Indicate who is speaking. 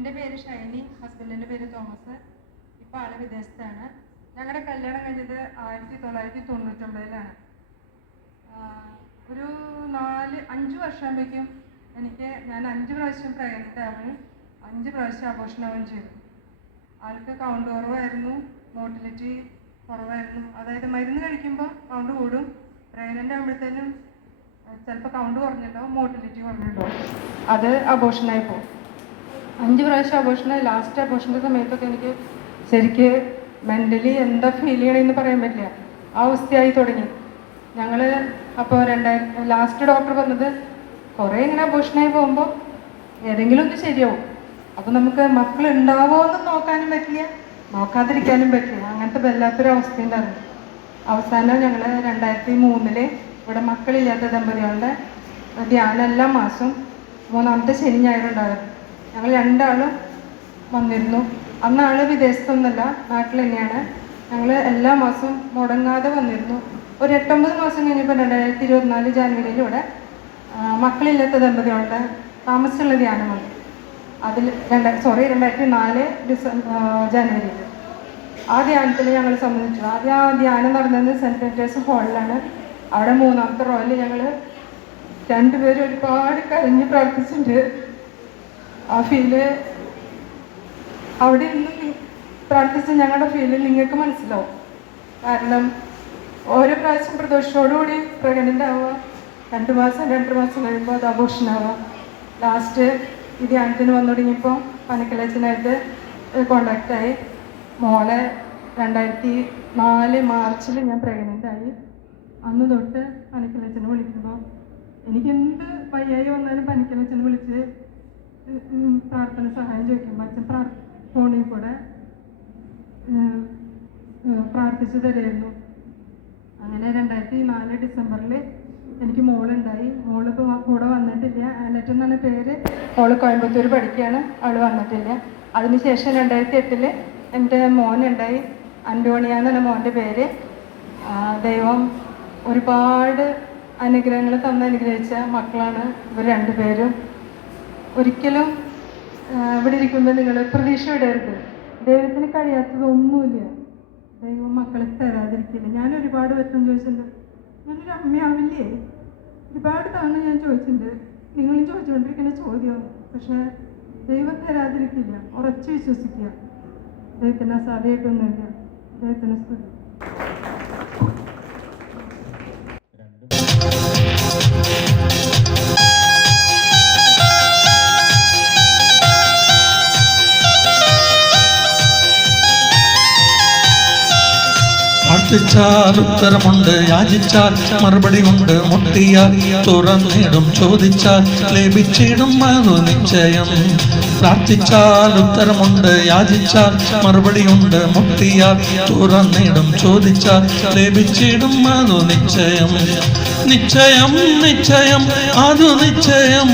Speaker 1: എന്റെ പേര് ഷൈനി ഹസ്ബൻഡിന്റെ പേര് തോമസ്. ഇപ്പോൾ ആൾ വിദേശത്താണ്. ഞങ്ങളുടെ കല്യാണം കഴിഞ്ഞത് ആയിരത്തി തൊള്ളായിരത്തി തൊണ്ണൂറ്റൊമ്പതിലാണ്. ഒരു നാല് അഞ്ച് വർഷമാകുമ്പോഴേക്കും എനിക്ക് ഞാൻ അഞ്ച് പ്രാവശ്യം പ്രഗ്നന്റ് ആവുകയും അഞ്ച് പ്രാവശ്യം അബോഷനാവുകയും ചെയ്തു. ആൾക്ക് കൗണ്ട് കുറവായിരുന്നു മോട്ടിലിറ്റി കുറവായിരുന്നു. അതായത് മരുന്ന് കഴിക്കുമ്പോൾ കൗണ്ട് കൂടും. പ്രഗ്നന്റ് ആകുമ്പോഴത്തേനും ചിലപ്പോൾ കൗണ്ട് കുറഞ്ഞിട്ടുണ്ടാവും മോട്ടിലിറ്റി കുറഞ്ഞിട്ടുണ്ടാവും. അത് അബോഷനായി പോകും അഞ്ച് പ്രാവശ്യം അബോഷന് ലാസ്റ്റ് അബോഷന്റെ സമയത്തൊക്കെ എനിക്ക് ശരിക്ക് മെന്റലി എന്താ ഫീൽ ചെയ്യണമെന്ന് പറയാൻ പറ്റില്ല. ആ അവസ്ഥയായി തുടങ്ങി. ഞങ്ങൾ അപ്പോൾ രണ്ടായിരം ലാസ്റ്റ് ഡോക്ടർ പറഞ്ഞത് കുറേ ഇങ്ങനെ അബോഷനായി പോകുമ്പോൾ ഏതെങ്കിലും ഒന്ന് ശരിയാവും. അപ്പോൾ നമുക്ക് മക്കൾ ഉണ്ടാവോ എന്ന് നോക്കാനും പറ്റില്ല നോക്കാതിരിക്കാനും പറ്റില്ല. അങ്ങനത്തെ വല്ലാത്തൊരു അവസ്ഥ ഉണ്ടായിരുന്നു. അവസാനം ഞങ്ങൾ രണ്ടായിരത്തി മൂന്നിൽ ഇവിടെ മക്കളില്ലാത്ത ദമ്പതികളുടെ ധ്യാനം എല്ലാ മാസവും മൂന്നാമത്തെ ശനി ഞായറുണ്ടായിരുന്നു ഞങ്ങൾ രണ്ടാളും വന്നിരുന്നു. അന്ന് ആൾ വിദേശത്തൊന്നുമല്ല നാട്ടിൽ തന്നെയാണ് ഞങ്ങൾ എല്ലാ മാസവും മുടങ്ങാതെ വന്നിരുന്നു. ഒരു എട്ടൊമ്പത് മാസം കഴിഞ്ഞപ്പോൾ രണ്ടായിരത്തി ഇരുപത്തിനാല് ജാനുവരിയിൽ ഇവിടെ മക്കളില്ലാത്ത ദമ്പതികളുടെ താമസിച്ചുള്ള ധ്യാനം വന്നു. അതിൽ രണ്ട സോറി രണ്ടായിരത്തി നാല് ഡിസംബർ ജനുവരിയിൽ ആ ധ്യാനത്തിൽ ഞങ്ങൾ സംബന്ധിച്ചു ആദ്യം ആ ധ്യാനം നടന്നത് സെന്റ് പീറ്റേഴ്സ് ഹാളിലാണ്. അവിടെ മൂന്നാമത്തെ റോയിൽ ഞങ്ങൾ രണ്ടുപേരും ഒരുപാട് കരഞ്ഞ് പ്രാർത്ഥിച്ചിട്ടുണ്ട്. ആ ഫീൽ അവിടെ ഇന്ന് പ്രാർത്ഥിച്ച ഞങ്ങളുടെ ഫീൽ നിങ്ങൾക്ക് മനസ്സിലാവും. കാരണം ഓരോ പ്രാവശ്യം പ്രദോഷത്തോടുകൂടി ആവുക രണ്ട് മാസം രണ്ടര മാസം കഴിയുമ്പോൾ അത് ആഘോഷനാവുക ലാസ്റ്റ് ഈ ധ്യാനത്തിന് വന്നു തുടങ്ങിയപ്പോൾ പനക്കലച്ചനായിട്ട് കോണ്ടാക്റ്റായി മോളെ രണ്ടായിരത്തി നാല് മാർച്ചിൽ ഞാൻ പ്രഗ്നന്റ് ആയി. അന്ന് തൊട്ട് പനക്കലച്ചനെ വിളിക്കുമ്പോൾ എനിക്കെന്ത് വയ്യായി പ്രാർത്ഥന സഹായം ചോദിക്കുമ്പോൾ അച്ഛൻ ഫോണിൽ കൂടെ പ്രാർത്ഥിച്ചു തരുമായിരുന്നു അങ്ങനെ രണ്ടായിരത്തി നാല് ഡിസംബറിൽ എനിക്ക് മോളുണ്ടായി. മോൾ കൂടെ വന്നിട്ടില്ല. ആനറ്റ് എന്നാണ് പേര്. മോൾ കോയമ്പത്തൂർ പഠിക്കുകയാണ്. അവൾ വന്നിട്ടില്ല. അതിനുശേഷം രണ്ടായിരത്തി എട്ടിൽ എന്റെ മോനുണ്ടായി. അന്റോണിയ എന്നാണ് മോന്റെ പേര്. ദൈവം ഒരുപാട് അനുഗ്രഹങ്ങൾ തന്ന് അനുഗ്രഹിച്ച മക്കളാണ് ഇവർ രണ്ടുപേരും. ഒരിക്കലും ഇവിടെ ഇരിക്കുമ്പോൾ നിങ്ങൾ പ്രതീക്ഷ വിടരുത് ദൈവത്തിന് കഴിയാത്തതൊന്നുമില്ല. ദൈവം മക്കളെ തരാതിരിക്കില്ല. ഞാൻ ഒരുപാട് വട്ടം ചോദിച്ചിട്ടുണ്ട്. ഞാനൊരു അമ്മയാവില്ലേ? ഒരുപാട് തവണ ഞാൻ ചോദിച്ചിട്ടുണ്ട്. നിങ്ങളും ചോദിച്ചുകൊണ്ടിരിക്കുന്ന ചോദ്യം പക്ഷേ ദൈവം തരാതിരിക്കില്ല. ഉറച്ചു വിശ്വസിക്കുക. ദൈവത്തിന് അസാധ്യമായിട്ടൊന്നുമില്ല. ദൈവത്തിന് സ്തുതി.
Speaker 2: ഉത്തരമുണ്ട് യാചിച്ചാൽ മറുപടി കൊണ്ട് മുട്ടിയാൽ തുറന്നിടും ചോദിച്ചാൽ ലഭിച്ചിടും മനു നിശ്ചയം. പ്രാർത്ഥിച്ചാൽ ഉത്തരമുണ്ട് യാചിച്ചാൽ മറുപടി ഉണ്ട് മുട്ടിയാൽ തുറന്നിടും ചോദിച്ചാൽ ലഭിച്ചിടും മനു നിശ്ചയം. നിശ്ചയം നിശ്ചയം അതു നിശ്ചയം.